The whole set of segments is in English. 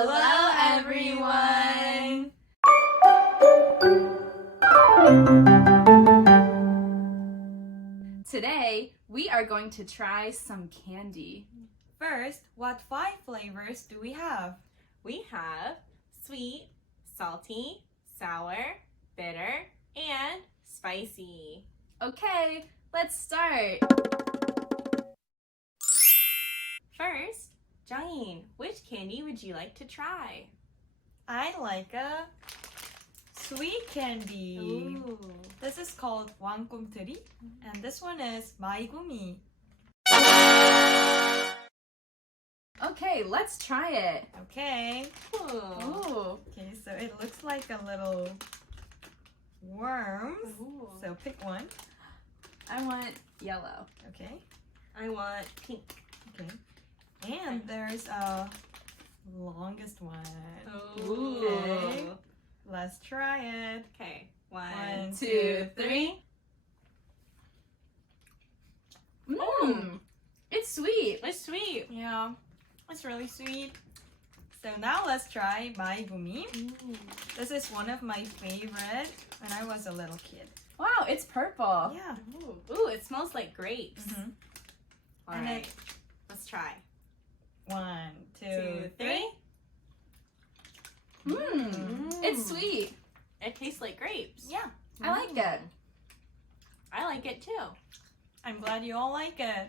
Hello, everyone! Today, we are going to try some candy. First, what 5 flavors do we have? We have sweet, salty, sour, bitter, and spicy. Okay, let's start. First, Jungin, which candy would you like to try? I like a sweet candy. Ooh. This is called 영쌤들이, and this one is 먹어봤어요. Okay, let's try it. Okay. Ooh. Ooh. Okay, so it looks like a little worms. Ooh. So pick one. I want yellow. Okay. I want pink. Okay. And there's a longest one. Ooh. Okay. Let's try it. Okay. 1, 2, 3. Mmm, it's sweet. It's sweet. Yeah, it's really sweet. So now let's try 먹어봤어요. This is one of my favorite when I was a little kid. Wow, it's purple. Yeah. Ooh, it smells like grapes. Mhm. All And right. Let's try. 1, 2, 2, 3. Mmm, it's sweet. It tastes like grapes. Yeah, I like it. I like it too. I'm glad you all like it.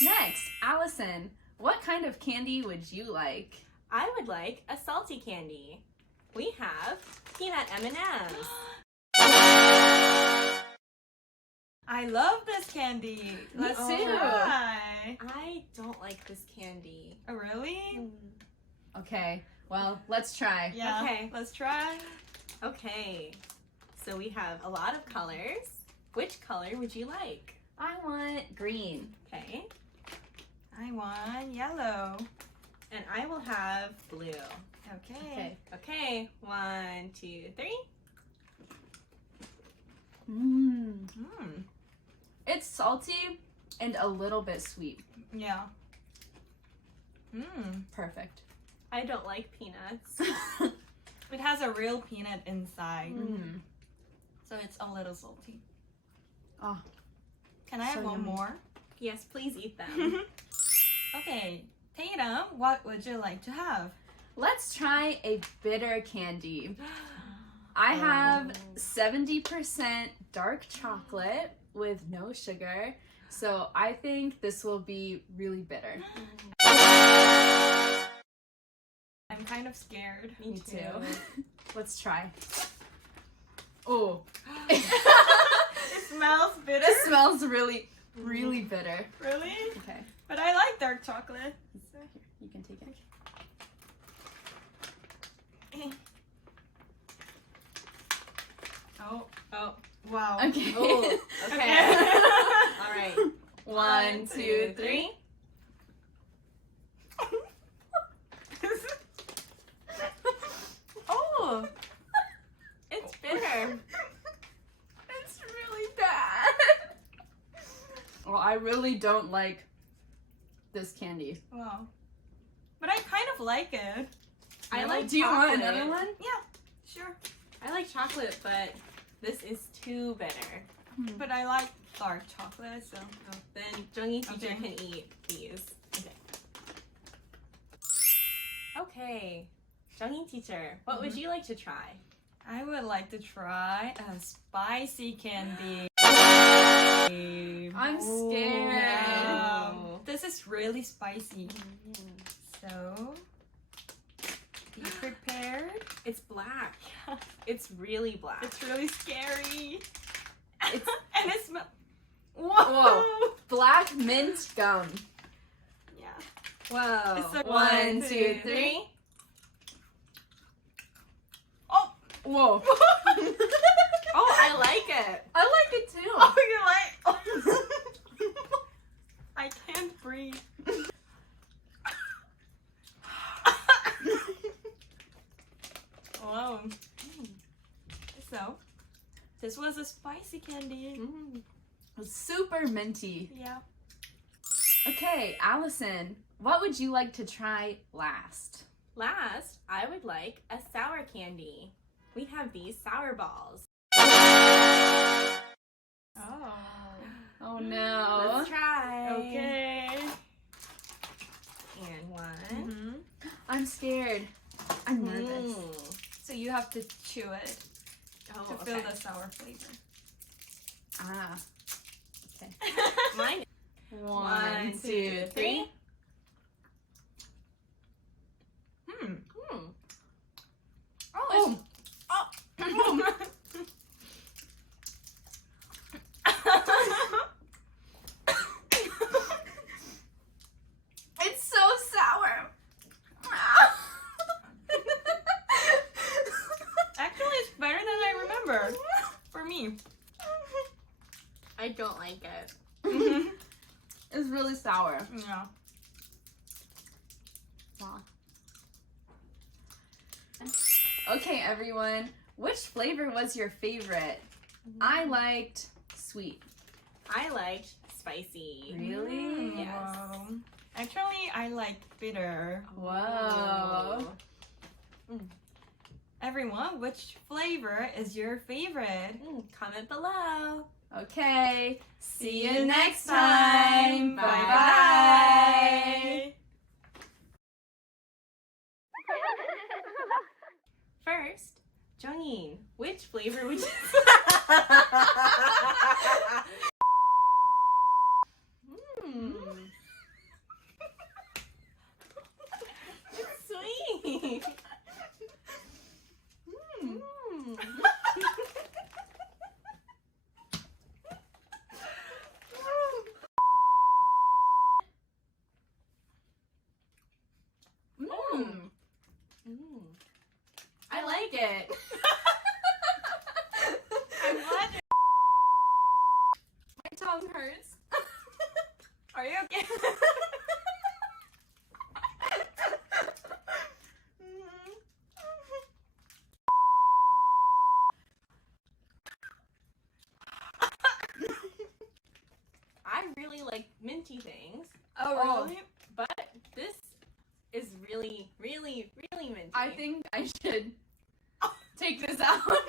Next, Allison, what kind of candy would you like? I would like a salty candy. We have peanut M&Ms. I love this candy. Let's too. try. I don't like this candy. Oh, really? Okay, well, let's try. Yeah. Okay. Let's try. Okay, so we have a lot of colors. Which color would you like? I want green. Okay, I want yellow. and I will have blue. Okay. Okay, 1, 2, 3. Mmm, Mm. it's salty and a little bit sweet. Yeah. Mm. Perfect. I don't like peanuts. It has a real peanut inside, Mmm. so it's a little salty. Oh, Can I have so one yummy. more? Yes, please eat them. Okay, Tatum, what would you like to have? let's try a bitter candy. I have 70% dark chocolate with no sugar, so I think this will be really bitter. I'm kind of scared. Me too. Let's try. Oh, It smells bitter. it smells really, really bitter. Really? Okay, But I like dark chocolate. so here, you can take it. Oh, Oh, wow. Okay. oh, okay. All right. 1, 2, 3. Oh, it's bitter. It's really bad. Well, I really don't like this candy. Wow. But I kind of like it. I like Do you want chocolate. another one? Yeah, sure. I like chocolate, but this is too bitter. But I like dark chocolate, so. Then Jungyi teacher Okay. can eat these. Okay. Jungyi teacher, what would you like to try? I would like to try a spicy candy. I'm scared. Yeah. Ooh. This is really spicy. So, be prepared. It's black. It's really black. It's really scary. It's- and it smells. Whoa. Whoa. Black mint gum. Yeah. Whoa. It's a 1, 2, 3. Oh. Whoa. Oh, I like it. I like it too. Oh, you like? I can't breathe. Wow. So, this was a spicy candy. Super minty. Yeah. Okay, Allison, what would you like to try last? Last, I would like a sour candy. We have these sour balls. Oh. Oh no. Let's try. Okay. And one. Mm-hmm. I'm scared. I'm nervous. So you have to chew it Oh, to feel the sour flavor. Ah. Mine. 1, 2, 3. Hmm. Oh, It's so sour. Actually, it's better than I remember. For me. I don't like it. It's really sour. Yeah. Wow. Okay, everyone. Which flavor was your favorite? I liked sweet. I liked spicy. Really? Yes. Wow. Actually, I like bitter. Whoa. Everyone, which flavor is your favorite? Comment below. Okay. See you next time. Bye-bye. First, Jongin, which flavor would you... It's sweet. I like it. I'm glad you- My tongue hurts. Are you okay? I really like minty things, Oh, really? but this is really, really, really minty. I think I should take this out.